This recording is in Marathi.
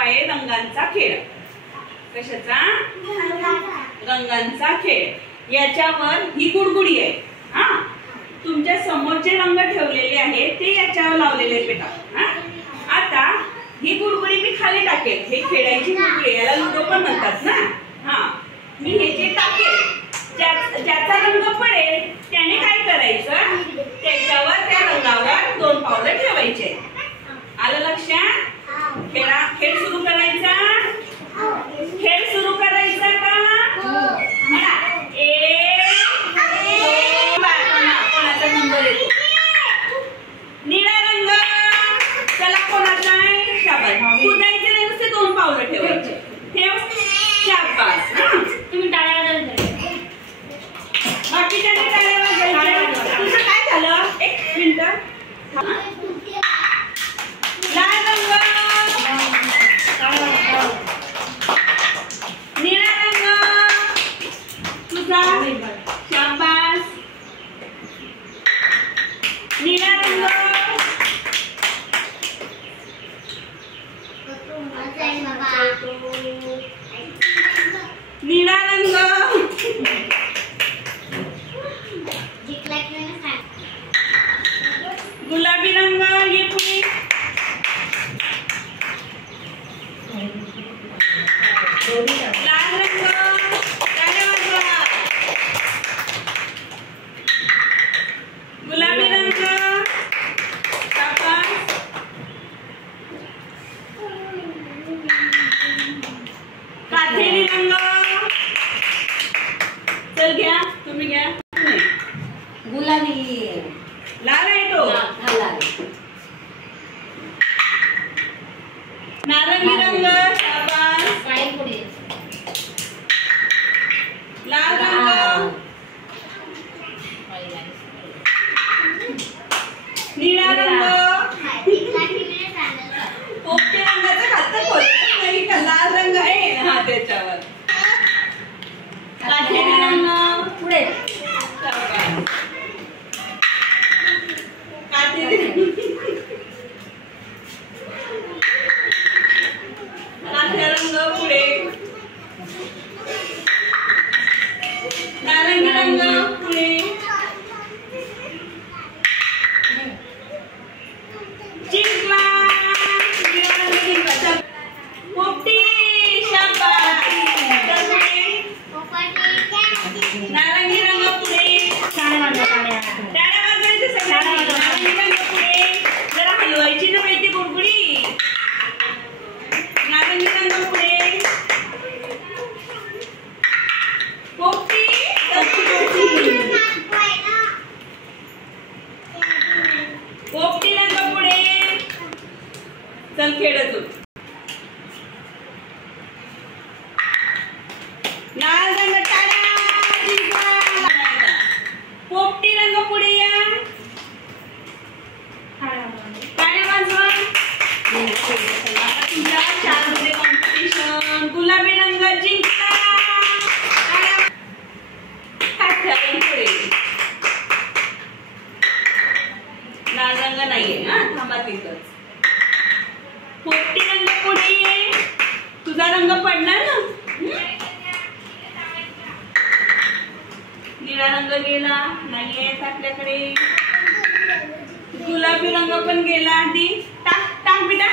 आहे रंगांचा खेळ. कशाचा? रंगांचा खेळ. याच्यावर ही गुडगुडी आहे. हा, तुमच्या समोर जे रंग ठेवलेले आहेत ते याच्यावर लावलेले बेटा. आता ही गुडगुडी मी खाली टाकेल. हे खेळायची गुडगुडी, याला लुडो पण म्हणतात ना. हा, मी हे जे टाकेल, ज्याचा रंग पडेल त्याने काय करायचं, त्याच्यावर त्या रंगावर 2 पावलं ठेवायचे. आलं लक्षात? खेळ सुरू करायचा. खेळ सुरू करायचा का? म्हणा 1 2 कोणाचा नंबर येतो? निळा रंग. चला कोणाचा आहे? शाबास. कुदायचे नाही, नुसते 2 पावलं ठेवायचे. ठेव. शाबास. तुम्ही टाळ्या वाजवता. बाकीच्याने टाळ्या वाजवायच्या. तुझं काय झालं? 1 मिनिट. लाल रंग. निळा रंग. तुझा. शाबास. निळा रंग. निळा रंग. गुलाबी रंग. ये पुढे. लाल रंग. टाळ्या वाजवा. गुलाबी रंग. शाबास. काठेरी रंग. चल घ्या, तुम्ही घ्या. गुलाबी. लाल आहे तो. नारंगी रंग. शाबास. काय पुढे? लाल रंग. निळा रंग. पोपटी रंगाचा खातं खोलतं नाही का? लाल रंग आहे हा त्याच्यावर. काठेरी रंग. पुढे. काठेरी रंग. पुढे. नारंगी रंग. पुढे. जिंकला. निळा रंग जिंकला. पोपटी. शाबास. नारंगी रंग. पुढे. टाळ्या वाजवा. टाळ्या वाजवायचं सगळ्यांनी. नारंगी रंग. पुढे. जरा हलवायची ना माहिती गुडगुडी. नारंगी रंग. पुढे. पोपटी. पोपटी रंग. पुढे. चल खेळत होत. लाल रंग. टाळ्या. जिंकला. पोपटी रंग. पुढे या. टाळ्या वाजवा. आता तुमच्या 4 मध्ये कॉम्पिटिशन. गुलाबी रंग जिंकला. पुढे. लाल रंग नाहीये. हा, थांबा तिथंच. पोपटी रंग. पुढे ये. तुझा रंग पडणार ना. निळा रंग गेला. नाहीये आपल्याकडे. गुलाबी रंग पण गेला. आधी टाक टाक बेटा.